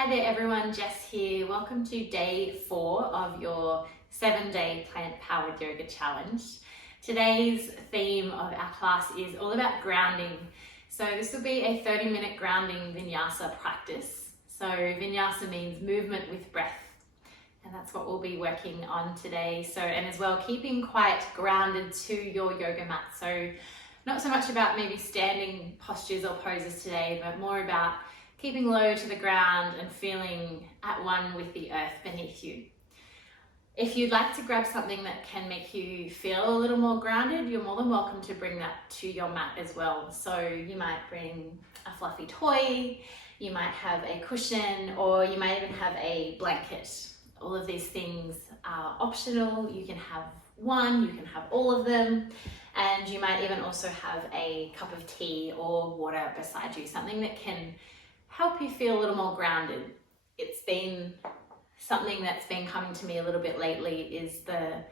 Hi there everyone, Jess here. Welcome to day 4 of your 7-day plant-powered yoga challenge. Today's theme of our class is all about grounding. So this will be a 30-minute grounding vinyasa practice. So vinyasa means movement with breath, and that's what we'll be working on today. So, and as well, keeping quite grounded to your yoga mat. So not so much about maybe standing postures or poses today, but more about keeping low to the ground and feeling at one with the earth beneath you. If you'd like to grab something that can make you feel a little more grounded, you're more than welcome to bring that to your mat as well. So you might bring a fluffy toy, you might have a cushion, or you might even have a blanket. All of these things are optional. You can have one, you can have all of them, and you might even also have a cup of tea or water beside you, something that can help you feel a little more grounded. It's been something that's been coming to me a little bit lately, is the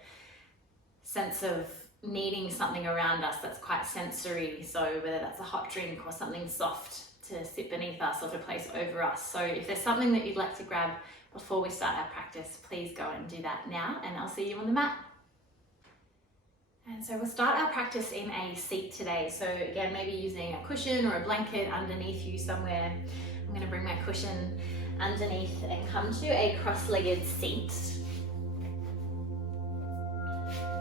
sense of needing something around us that's quite sensory. So whether that's a hot drink or something soft to sit beneath us or to place over us. So if there's something that you'd like to grab before we start our practice, please go and do that now, and I'll see you on the mat. And so we'll start our practice in a seat today. So again, maybe using a cushion or a blanket underneath you somewhere. I'm going to bring my cushion underneath and come to a cross-legged seat.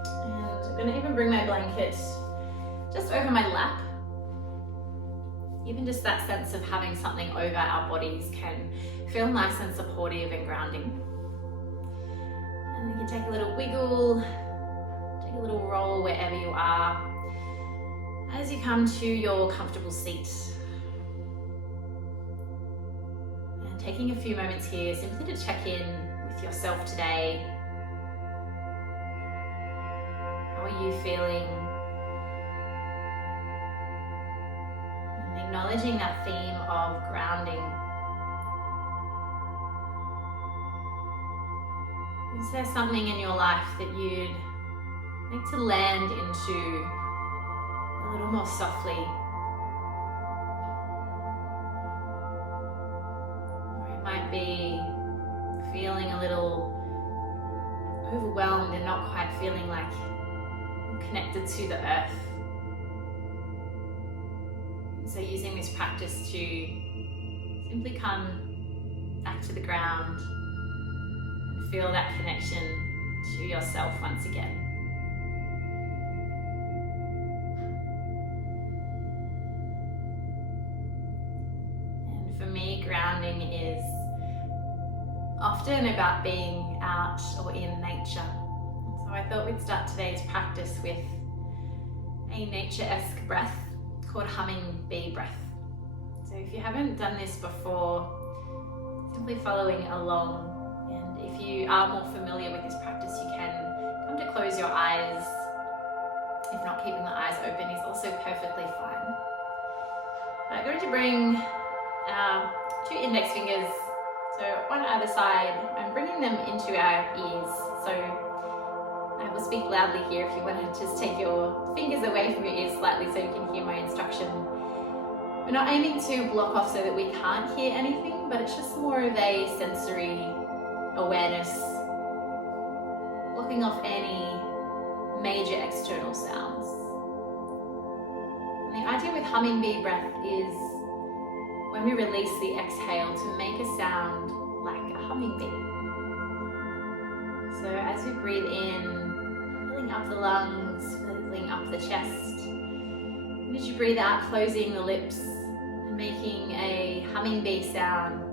And I'm going to even bring my blanket just over my lap. Even just that sense of having something over our bodies can feel nice and supportive and grounding. And you can take a little wiggle, take a little roll wherever you are as you come to your comfortable seat. And taking a few moments here simply to check in with yourself today. How are you feeling? And acknowledging that theme of grounding. Is there something in your life that you'd like to land into a little more softly? Or it might be feeling a little overwhelmed and not quite feeling like connected to the earth. And so using this practice to simply come back to the ground and feel that connection to yourself once again. And for me, grounding is often about being out or in nature. So I thought we'd start today's practice with a nature-esque breath called humming bee breath. So if you haven't done this before, simply following along. And if you are more familiar with this practice, you can come to close your eyes. If not, keeping the eyes open is also perfectly fine. I'm going to bring our 2 index fingers, so one either side, and bringing them into our ears. So I will speak loudly here if you want to just take your fingers away from your ears slightly so you can hear my instruction. We're not aiming to block off so that we can't hear anything, but it's just more of a sensory awareness, blocking off any major external sounds. And the idea with humming bee breath is when we release the exhale to make a sound like a humming bee. So as we breathe in, filling up the lungs, filling up the chest, and as you breathe out, closing the lips and making a humming bee sound.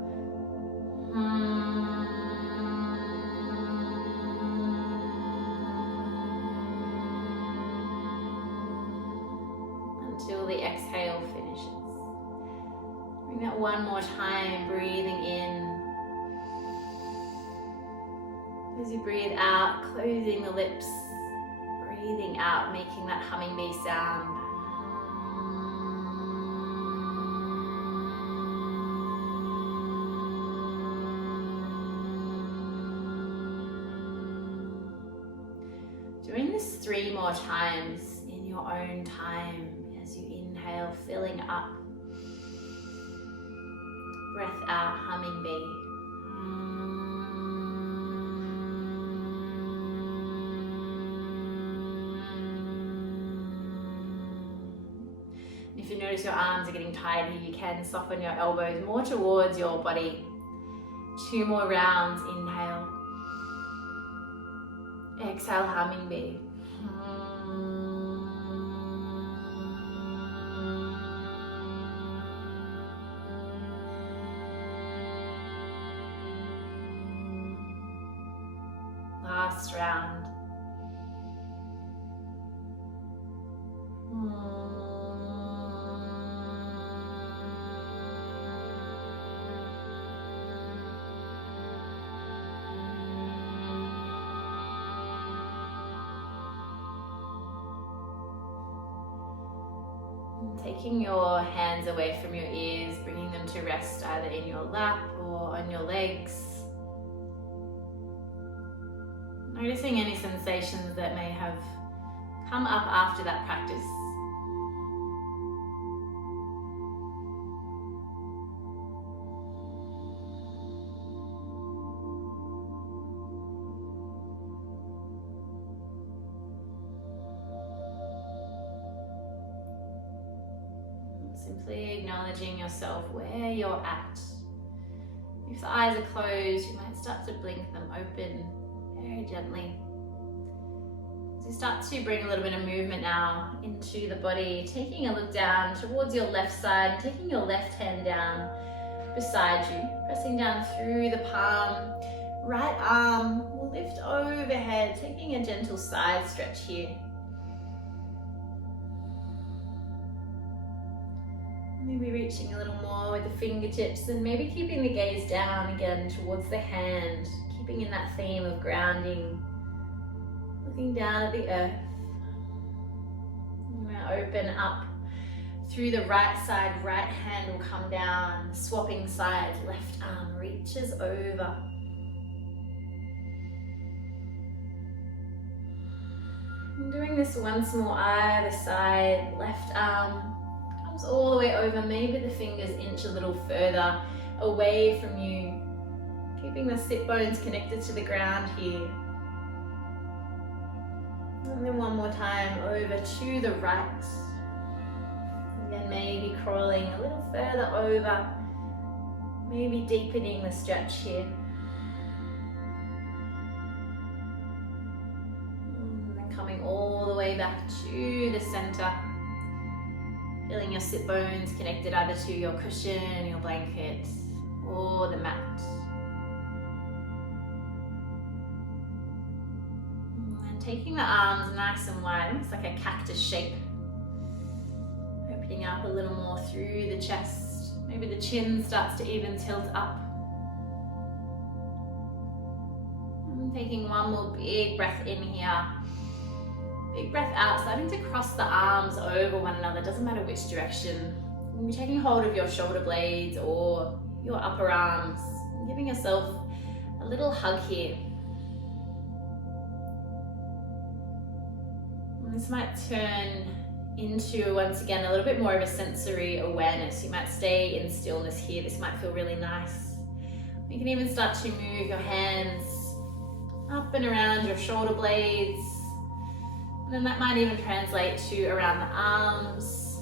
Until the exhale finishes. Bring that one more time, breathing in. As you breathe out, closing the lips, breathing out, making that humming bee sound. Doing this 3 more times in your own time as you inhale, filling up. Breath out, humming bee. Notice your arms are getting tighter. You can soften your elbows more towards your body. 2 more rounds. Inhale. Exhale, humming bee. Last round. Taking your hands away from your ears, bringing them to rest either in your lap or on your legs. Noticing any sensations that may have come up after that practice. Simply acknowledging yourself where you're at. If the eyes are closed, you might start to blink them open very gently. As you start to bring a little bit of movement now into the body, taking a look down towards your left side, taking your left hand down beside you, pressing down through the palm. Right arm will lift overhead, taking a gentle side stretch here. Maybe reaching a little more with the fingertips and maybe keeping the gaze down again towards the hand, keeping in that theme of grounding, looking down at the earth. I'm going to open up through the right side, right hand will come down, swapping sides, left arm reaches over. I'm doing this once more, either side, left arm all the way over, maybe the fingers inch a little further away from you, keeping the sit bones connected to the ground here. And then one more time over to the right. Again, maybe crawling a little further over, maybe deepening the stretch here. And then coming all the way back to the center. Feeling your sit bones connected either to your cushion, your blanket, or the mat. And taking the arms nice and wide, almost like a cactus shape. Opening up a little more through the chest. Maybe the chin starts to even tilt up. And taking one more big breath in here. Big breath out, starting to cross the arms over one another, doesn't matter which direction. You'll be taking hold of your shoulder blades or your upper arms, and giving yourself a little hug here. And this might turn into, once again, a little bit more of a sensory awareness. You might stay in stillness here. This might feel really nice. You can even start to move your hands up and around your shoulder blades. And then that might even translate to around the arms,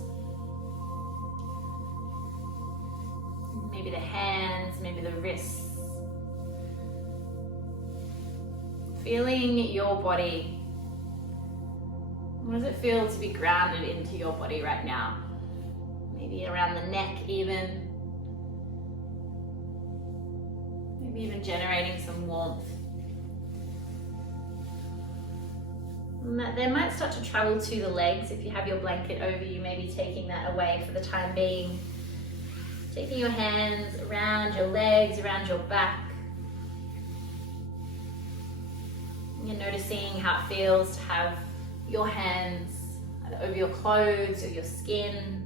maybe the hands, maybe the wrists. Feeling your body. What does it feel to be grounded into your body right now? Maybe around the neck even. Maybe even generating some warmth. They might start to travel to the legs. If you have your blanket over you, maybe taking that away for the time being. Taking your hands around your legs, around your back. You're noticing how it feels to have your hands either over your clothes or your skin.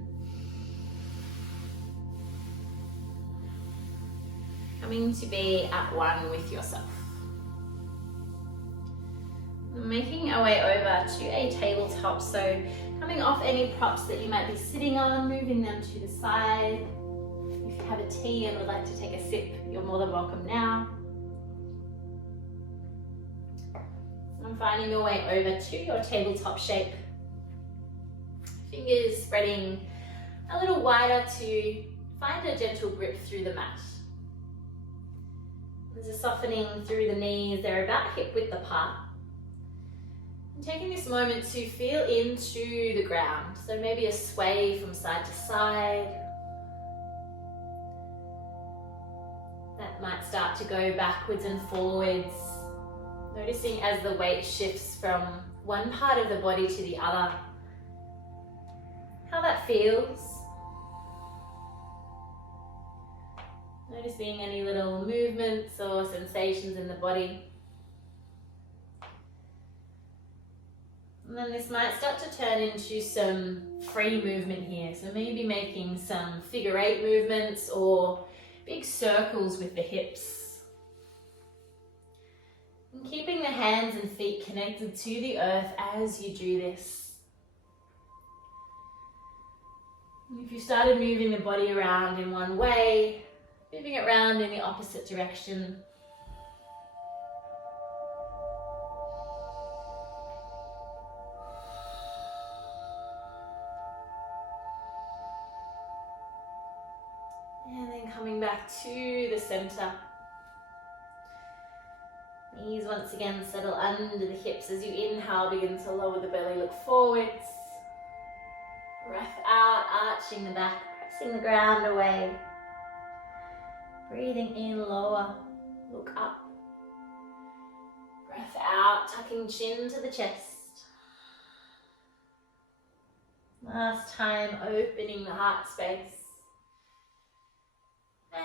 Coming to be at one with yourself. Making our way over to a tabletop, so coming off any props that you might be sitting on, moving them to the side. If you have a tea and would like to take a sip, you're more than welcome now. And finding your way over to your tabletop shape. Fingers spreading a little wider to find a gentle grip through the mat. There's a softening through the knees, they're about hip width apart. And taking this moment to feel into the ground, so maybe a sway from side to side. That might start to go backwards and forwards, noticing as the weight shifts from one part of the body to the other, how that feels. Noticing any little movements or sensations in the body. And then this might start to turn into some free movement here. So maybe making some figure 8 movements or big circles with the hips. And keeping the hands and feet connected to the earth as you do this. And if you started moving the body around in one way, moving it around in the opposite direction. And then coming back to the center. Knees once again settle under the hips as you inhale, begin to lower the belly, look forwards. Breath out, arching the back, pressing the ground away. Breathing in, lower, look up. Breath out, tucking chin to the chest. Last time, opening the heart space.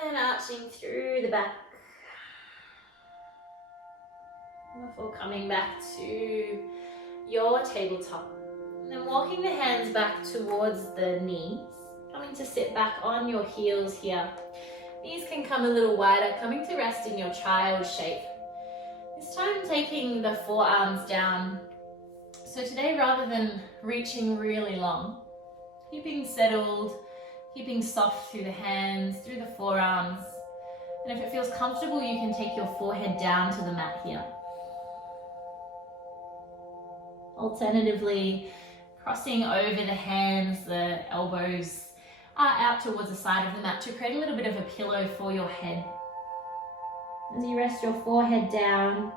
And arching through the back. Before coming back to your tabletop. And then walking the hands back towards the knees. Coming to sit back on your heels here. Knees can come a little wider, coming to rest in your child shape. This time taking the forearms down. So today, rather than reaching really long, keeping settled, keeping soft through the hands, through the forearms. And if it feels comfortable, you can take your forehead down to the mat here. Alternatively, crossing over the hands, the elbows are out towards the side of the mat to create a little bit of a pillow for your head. As you rest your forehead down,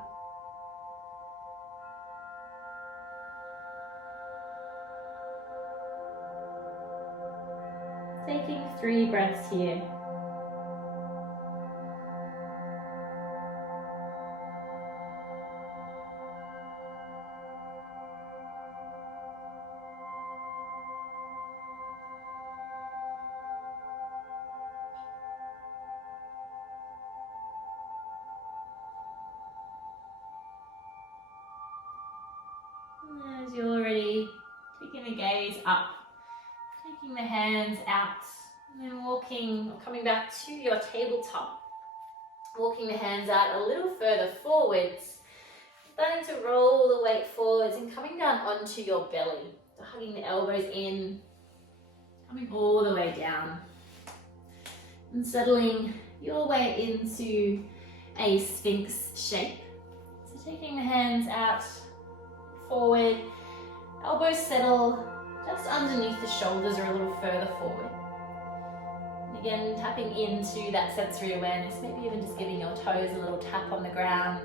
taking 3 breaths here. As you're already taking the gaze up, taking the hands out, and then walking, or coming back to your tabletop. Walking the hands out a little further forwards, starting to roll the weight forwards and coming down onto your belly. So hugging the elbows in, coming all the way down. And settling your way into a Sphinx shape. So taking the hands out, forward, elbows settle just underneath the shoulders or a little further forward. And again, tapping into that sensory awareness, maybe even just giving your toes a little tap on the ground.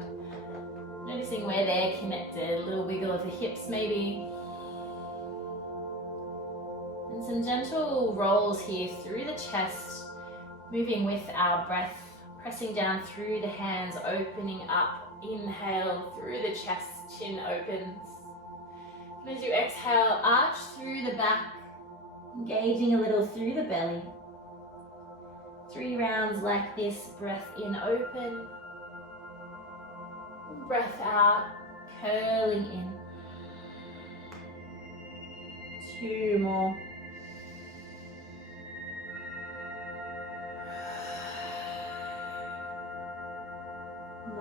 Noticing where they're connected, a little wiggle of the hips maybe. And some gentle rolls here through the chest, moving with our breath, pressing down through the hands, opening up. Inhale through the chest, chin opens. And as you exhale, arch through the back, engaging a little through the belly. 3 rounds like this, breath in, open. Breath out, curling in. 2 more.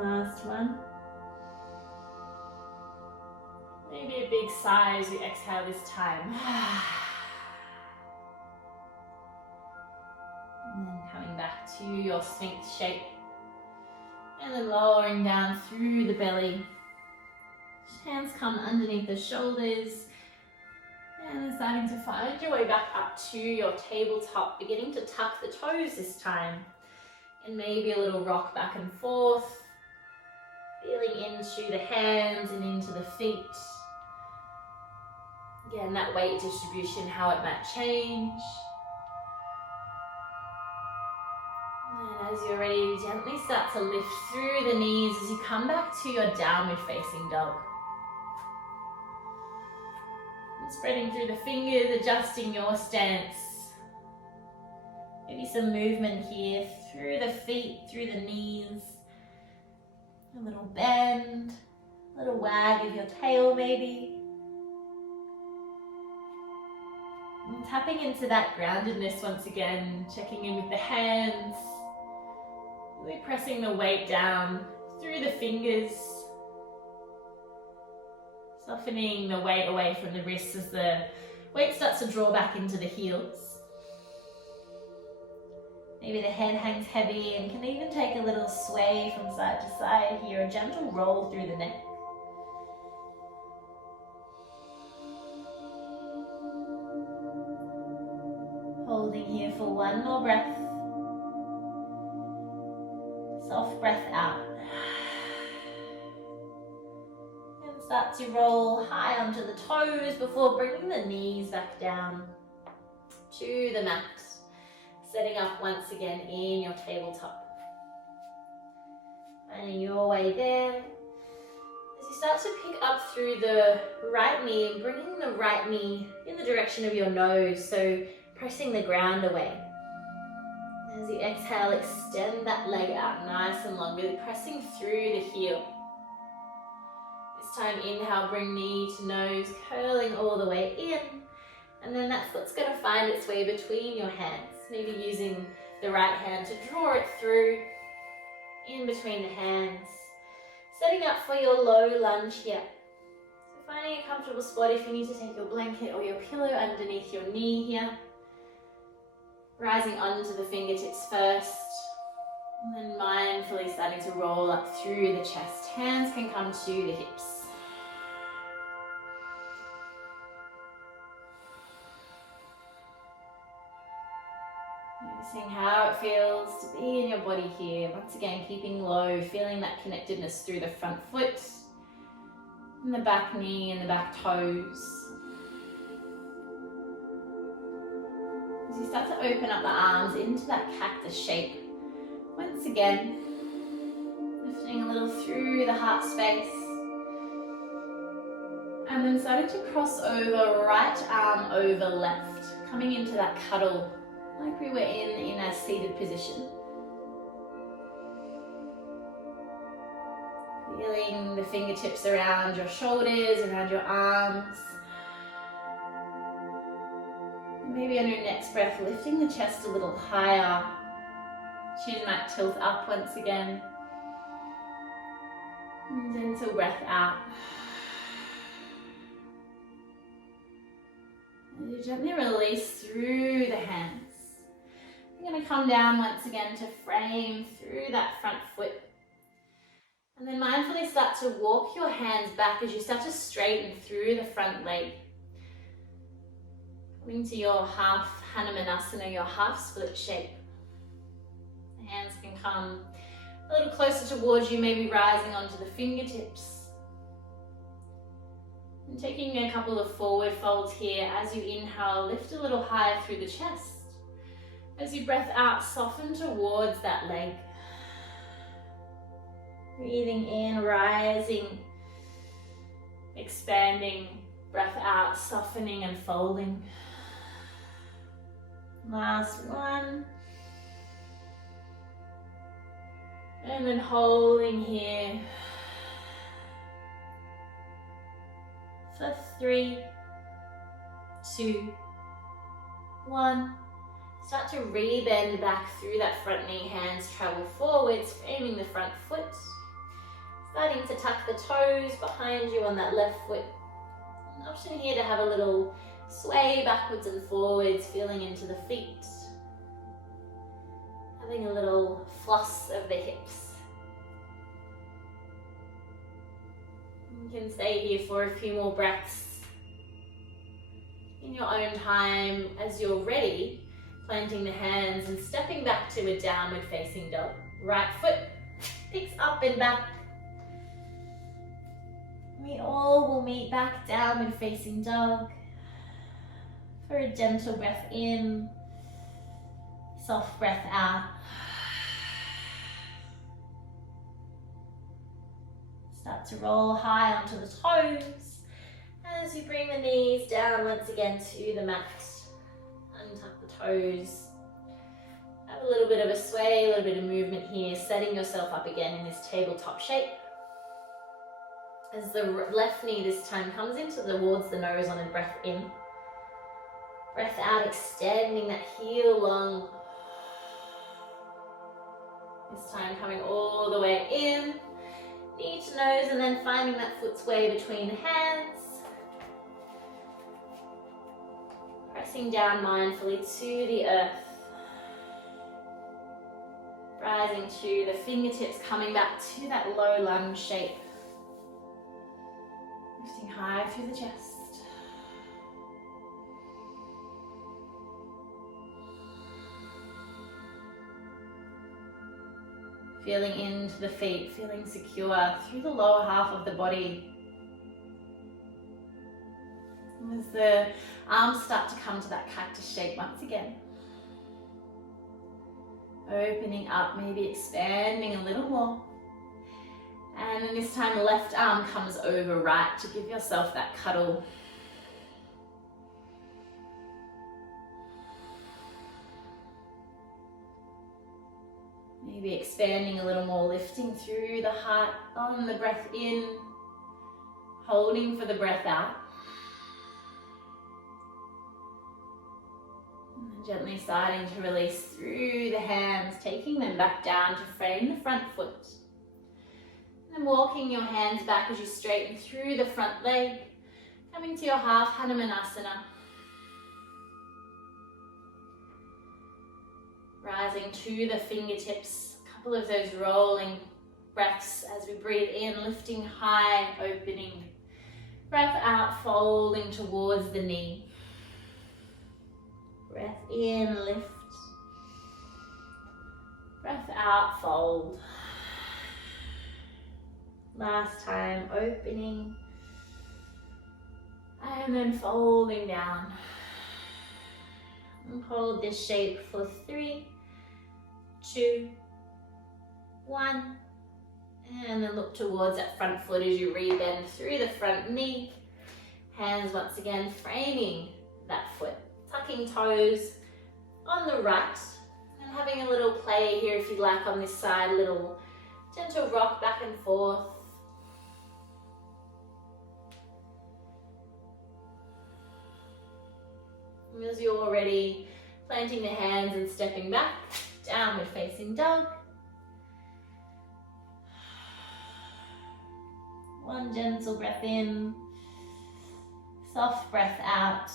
Last one. Maybe a big sigh as you exhale this time. And then coming back to your Sphinx shape. And then lowering down through the belly. Hands come underneath the shoulders. And starting to find your way back up to your tabletop, beginning to tuck the toes this time. And maybe a little rock back and forth, feeling into the hands and into the feet. Again, that weight distribution, how it might change. And as you're ready, gently start to lift through the knees as you come back to your downward facing dog. And spreading through the fingers, adjusting your stance. Maybe some movement here through the feet, through the knees. A little bend, a little wag of your tail maybe. And tapping into that groundedness once again, checking in with the hands. Really pressing the weight down through the fingers. Softening the weight away from the wrists as the weight starts to draw back into the heels. Maybe the head hangs heavy and can even take a little sway from side to side here, a gentle roll through the neck. Holding here for one more breath. Soft breath out. And start to roll high onto the toes before bringing the knees back down to the mat. Setting up once again in your tabletop. Finding your way there. As you start to pick up through the right knee and bringing the right knee in the direction of your nose, so pressing the ground away. As you exhale, extend that leg out nice and long, really pressing through the heel. This time, inhale, bring knee to nose, curling all the way in. And then that foot's going to find its way between your hands. Maybe using the right hand to draw it through, in between the hands. Setting up for your low lunge here. So finding a comfortable spot if you need to take your blanket or your pillow underneath your knee here. Rising onto the fingertips first. And then mindfully starting to roll up through the chest. Hands can come to the hips. Noticing how it feels to be in your body here. Once again, keeping low, feeling that connectedness through the front foot, and the back knee and the back toes. As you start to open up the arms into that cactus shape, once again, lifting a little through the heart space. And then starting to cross over, right arm over left, coming into that cuddle like we were in a seated position. Feeling the fingertips around your shoulders, around your arms. And maybe on your next breath, lifting the chest a little higher. Chin might tilt up once again. And gentle breath out. And you gently release through the hands. You're going to come down once again to frame through that front foot. And then mindfully start to walk your hands back as you start to straighten through the front leg. Coming to your half Hanumanasana, your half split shape. The hands can come a little closer towards you, maybe rising onto the fingertips. And taking a couple of forward folds here. As you inhale, lift a little higher through the chest. As you breath out, soften towards that leg. Breathing in, rising, expanding. Breath out, softening and folding. Last one. And then holding here. For 3, 2, 1. Start to re-bend back through that front knee, hands travel forwards, framing the front foot. Starting to tuck the toes behind you on that left foot. An option here to have a little sway backwards and forwards, feeling into the feet. Having a little floss of the hips. You can stay here for a few more breaths. your own time, as you're ready, planting the hands and stepping back to a downward facing dog. Right foot picks up and back. We all will meet back downward facing dog for a gentle breath in, soft breath out. Start to roll high onto the toes as you bring the knees down once again to the mat. Untuck the toes. Have a little bit of a sway, a little bit of movement here, setting yourself up again in this tabletop shape. As the left knee this time comes into towards the nose on a breath in. Breath out, extending that heel long. This time coming all the way in. Knee to nose and then finding that foot's way between the hands. Pressing down mindfully to the earth. Rising to the fingertips, coming back to that low lunge shape. Lifting high through the chest. Feeling into the feet, feeling secure through the lower half of the body. As the arms start to come to that cactus shape once again. Opening up, maybe expanding a little more. And then this time left arm comes over right to give yourself that cuddle. Maybe expanding a little more, lifting through the heart on the breath in, holding for the breath out. And gently starting to release through the hands, taking them back down to frame the front foot. And walking your hands back as you straighten through the front leg, coming to your half Hanumanasana. Rising to the fingertips, a couple of those rolling breaths as we breathe in, lifting high, opening. Breath out, folding towards the knee. Breath in, lift. Breath out, fold. Last time, opening. And then folding down. And hold this shape for 3, 2, 1. And then look towards that front foot as you rebend through the front knee. Hands once again framing that foot. Tucking toes on the right. And having a little play here if you like on this side. Little gentle rock back and forth. As you're already planting the hands and stepping back, downward facing dog. One gentle breath in, soft breath out.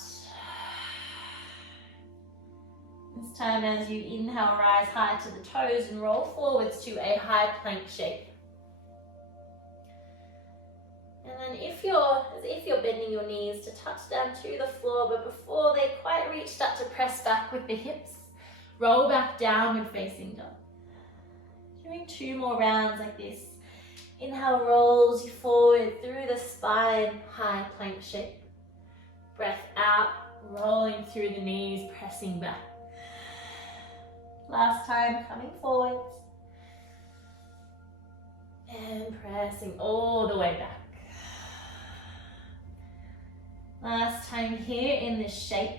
This time as you inhale, rise high to the toes and roll forwards to a high plank shape. And then as if you're bending your knees to touch down to the floor, but before they quite reach, start to press back with the hips. Roll back downward facing dog. Doing 2 more rounds like this. Inhale rolls you forward through the spine, high plank shape. Breath out, rolling through the knees, pressing back. Last time, coming forwards. And pressing all the way back. Last time here in this shape.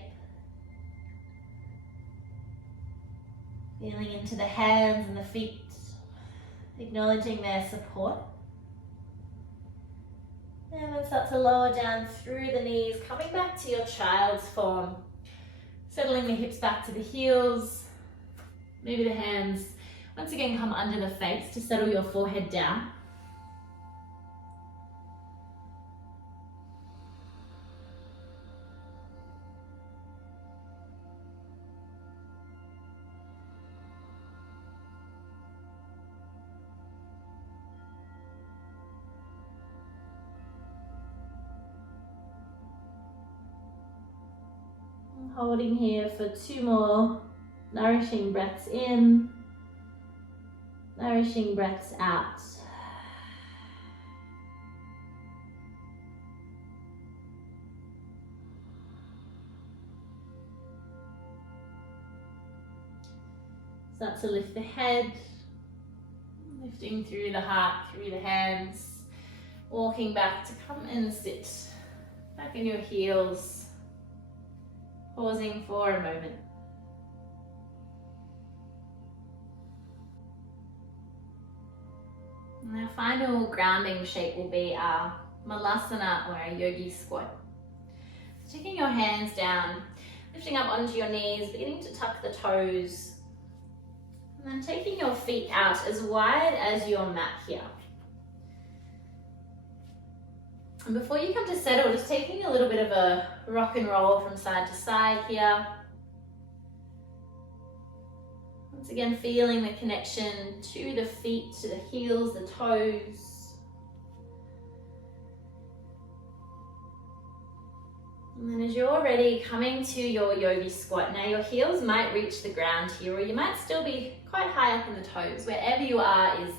Feeling into the hands and the feet, acknowledging their support. And then start to lower down through the knees, coming back to your child's form. Settling the hips back to the heels. Maybe the hands once again come under the face to settle your forehead down. Holding here for 2 more nourishing breaths in, nourishing breaths out. Start to lift the head, lifting through the heart, through the hands, walking back to come and sit back in your heels, pausing for a moment. And our final grounding shape will be our malasana or our yogi squat. So taking your hands down, lifting up onto your knees, beginning to tuck the toes, and then taking your feet out as wide as your mat here. And before you come to settle, just taking a little bit of a rock and roll from side to side here. Once again, feeling the connection to the feet, to the heels, the toes. And then as you're ready, coming to your yogi squat. Now your heels might reach the ground here, or you might still be quite high up in the toes. Wherever you are is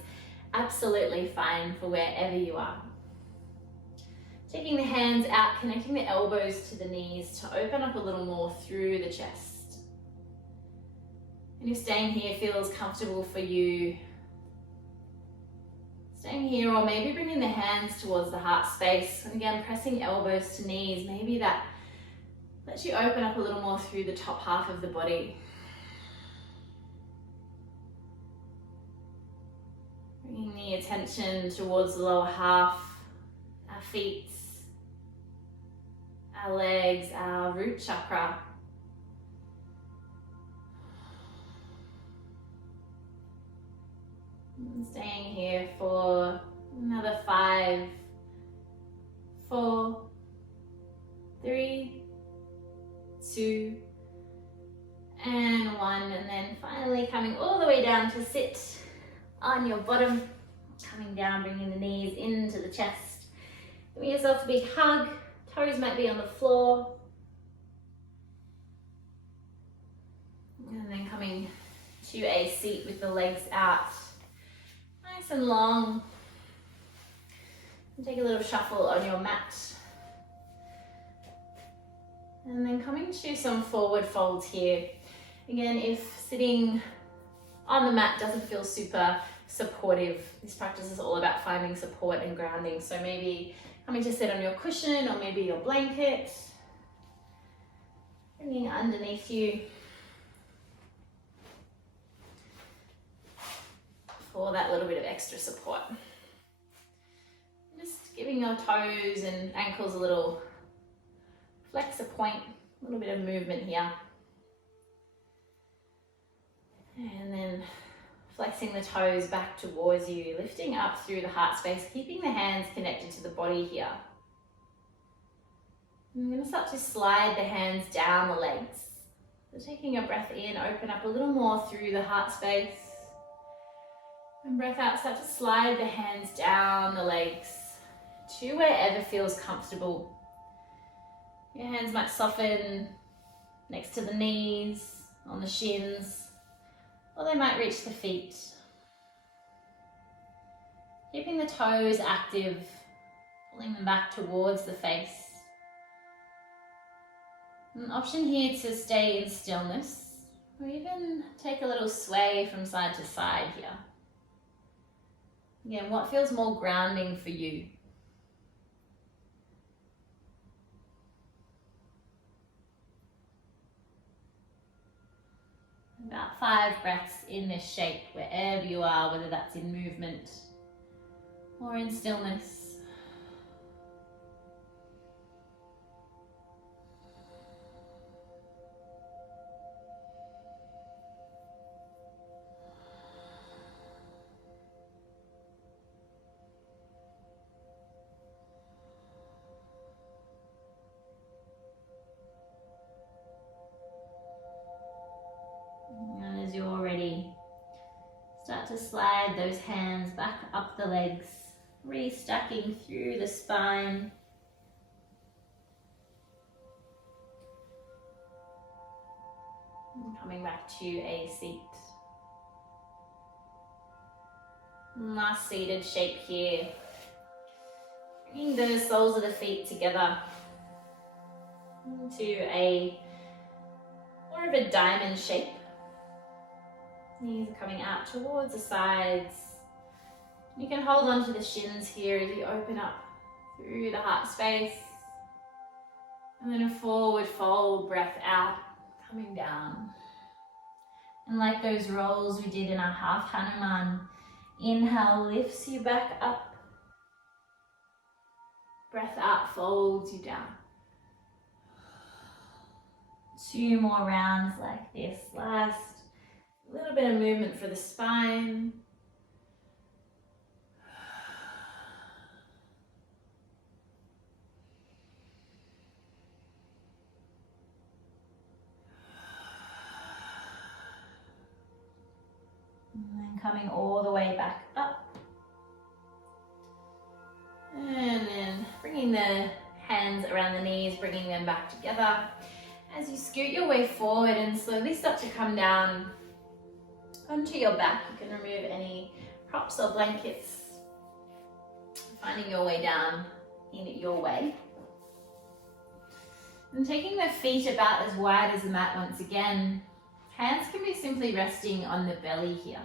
absolutely fine for wherever you are. Taking the hands out, connecting the elbows to the knees to open up a little more through the chest. And if staying here feels comfortable for you, staying here, or maybe bringing the hands towards the heart space, and again pressing elbows to knees, maybe that lets you open up a little more through the top half of the body. Bringing the attention towards the lower half, our feet, our legs, our root chakra. And staying here for another 5, 4, 3, 2, and 1. And then finally coming all the way down to sit on your bottom, coming down, bringing the knees into the chest. Giving yourself a big hug, toes might be on the floor. And then coming to a seat with the legs out, nice and long. And take a little shuffle on your mat. And then coming to some forward folds here. Again, if sitting on the mat doesn't feel super supportive, this practice is all about finding support and grounding. So maybe coming to sit on your cushion or maybe your blanket, bringing underneath you for that little bit of extra support. Just giving your toes and ankles a little flex, a point, a little bit of movement here. And then flexing the toes back towards you, lifting up through the heart space, keeping the hands connected to the body here. I'm going to start to slide the hands down the legs. So taking a breath in, open up a little more through the heart space. And breath out, start to slide the hands down the legs to wherever feels comfortable. Your hands might soften next to the knees, on the shins, or they might reach the feet. Keeping the toes active, pulling them back towards the face. An option here to stay in stillness, or even take a little sway from side to side here. Again, what feels more grounding for you? About 5 breaths in this shape, wherever you are, whether that's in movement or in stillness. And as you're ready, start to slide those hands back up the legs, restacking through the spine. And coming back to a seat. Nice seated shape here. Bringing the soles of the feet together into a more of a diamond shape. Knees are coming out towards the sides. You can hold on to the shins here as you open up through the heart space. And then a forward fold, breath out, coming down. And like those rolls we did in our half Hanuman, inhale lifts you back up. Breath out folds you down. 2 more rounds like this. Last little bit of movement for the spine. And then coming all the way back up. And then bringing the hands around the knees, bringing them back together. As you scoot your way forward and slowly start to come down onto your back, you can remove any props or blankets, finding your way down in your way. And taking the feet about as wide as the mat once again, hands can be simply resting on the belly here.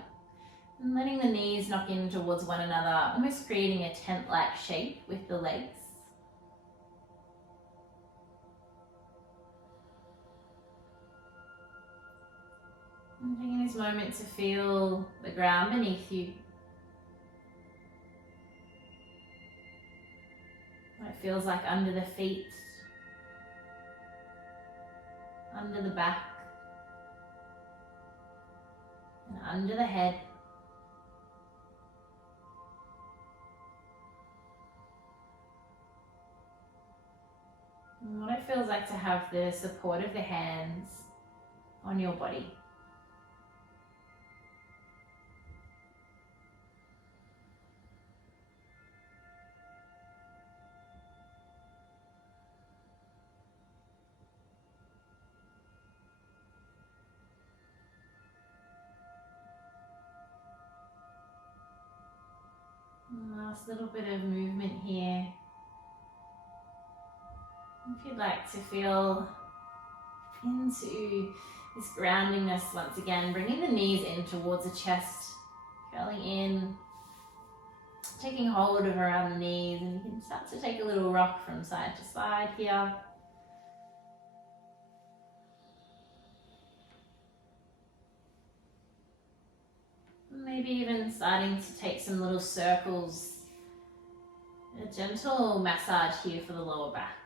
And letting the knees knock in towards one another, almost creating a tent-like shape with the legs. And taking this moment to feel the ground beneath you. What it feels like under the feet, under the back, and under the head. And what it feels like to have the support of the hands on your body. Last little bit of movement here. If you'd like to feel into this groundingness once again, bringing the knees in towards the chest, curling in, taking hold of around the knees, and you can start to take a little rock from side to side here. Maybe even starting to take some little circles, a gentle massage here for the lower back.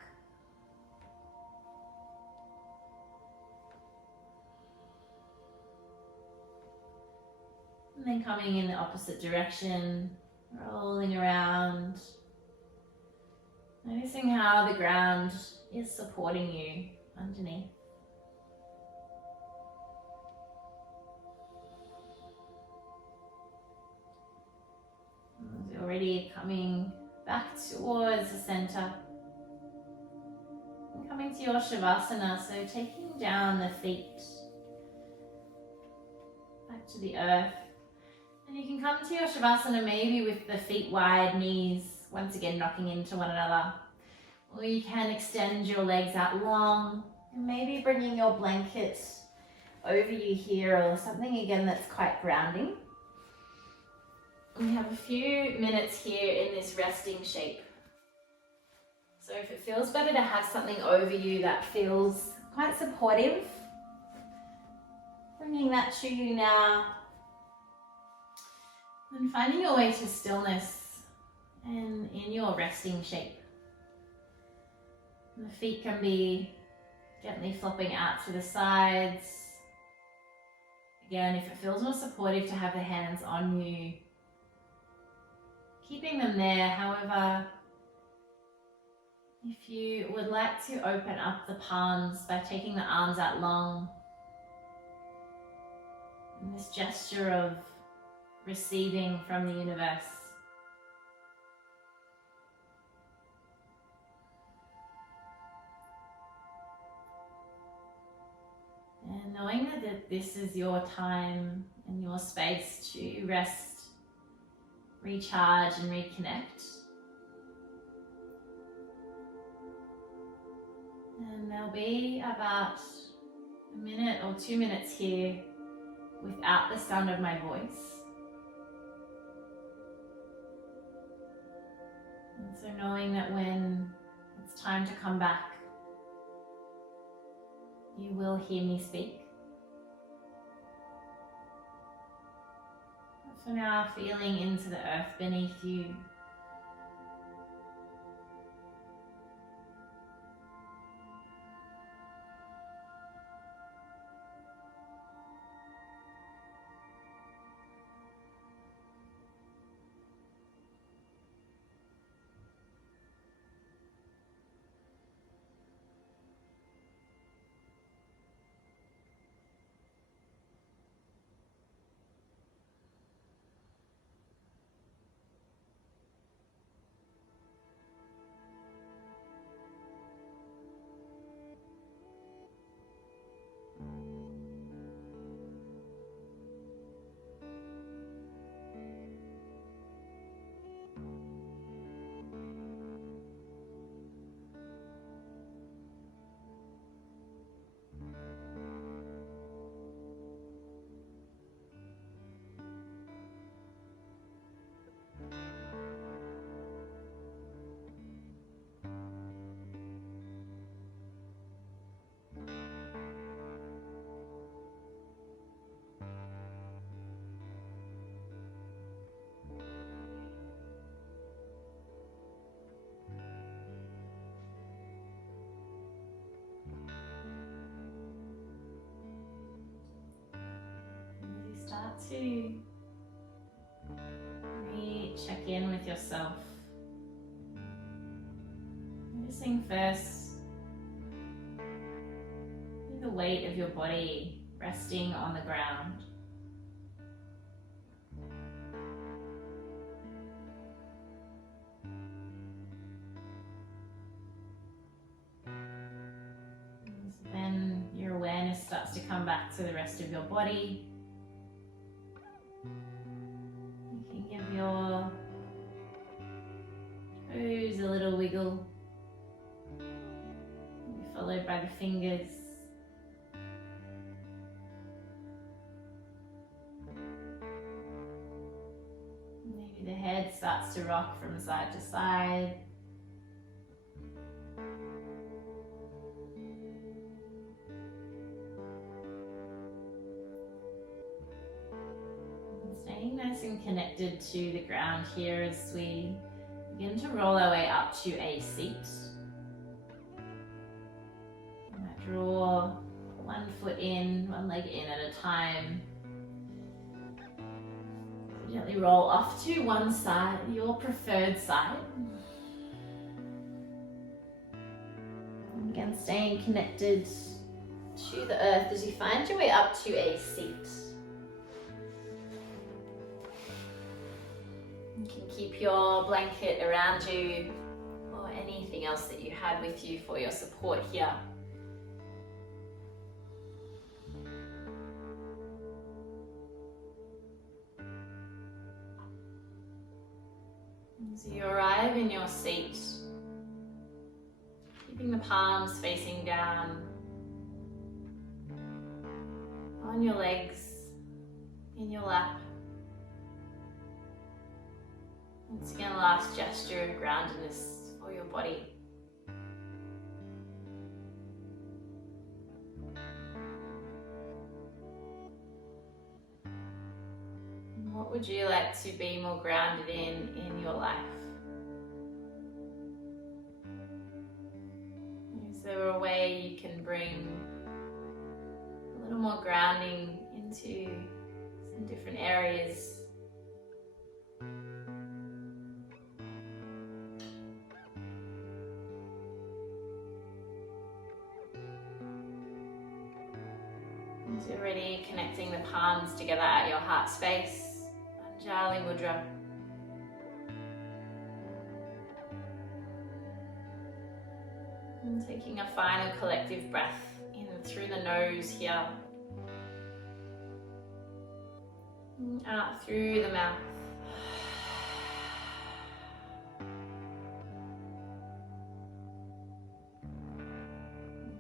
And then coming in the opposite direction, rolling around, noticing how the ground is supporting you underneath. Already coming back towards the center and coming to your Shavasana, so taking down the feet back to the earth. And you can come to your Shavasana maybe with the feet wide, knees once again knocking into one another, or you can extend your legs out long and maybe bringing your blanket over you here, or something again that's quite grounding. We have a few minutes here in this resting shape. So if it feels better to have something over you that feels quite supportive, bringing that to you now. And finding your way to stillness and in your resting shape. And the feet can be gently flopping out to the sides. Again, if it feels more supportive to have the hands on you, keeping them there. However, if you would like to open up the palms by taking the arms out long, in this gesture of receiving from the universe. And knowing that this is your time and your space to rest, recharge and reconnect. And there'll be about a minute or 2 minutes here without the sound of my voice. And so knowing that when it's time to come back, you will hear me speak. For now, feeling into the earth beneath you. Start to check in with yourself. Noticing first the weight of your body resting on the ground. And then your awareness starts to come back to the rest of your body. Give your toes a little wiggle, followed by the fingers. Maybe the head starts to rock from side to side. Staying nice and connected to the ground here as we begin to roll our way up to a seat. Draw one foot in, one leg in at a time. Gently roll off to one side, your preferred side. And again, staying connected to the earth as you find your way up to a seat. You can keep your blanket around you or anything else that you had with you for your support here. As you arrive in your seat, keeping the palms facing down, on your legs, in your lap. Once again, last gesture of groundedness for your body. What would you like to be more grounded in your life? Is there a way you can bring a little more grounding into some different areas? As you're ready, connecting the palms together at your heart space. Anjali Mudra. And taking a final collective breath in through the nose here. Out through the mouth.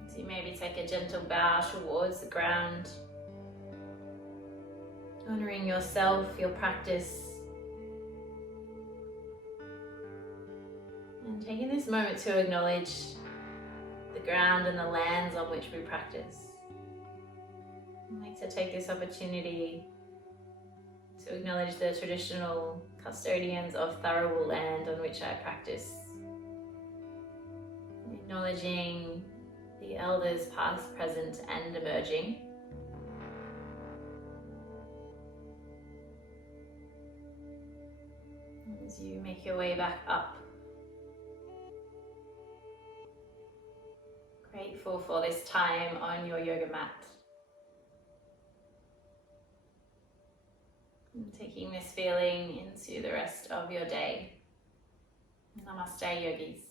So you maybe take a gentle bow towards the ground, honoring yourself, your practice, and taking this moment to acknowledge the ground and the lands on which we practice. I'd like to take this opportunity to acknowledge the traditional custodians of Tharawal land on which I practice. Acknowledging the elders past, present and emerging. As you make your way back up. Grateful for this time on your yoga mat. And taking this feeling into the rest of your day. Namaste, yogis.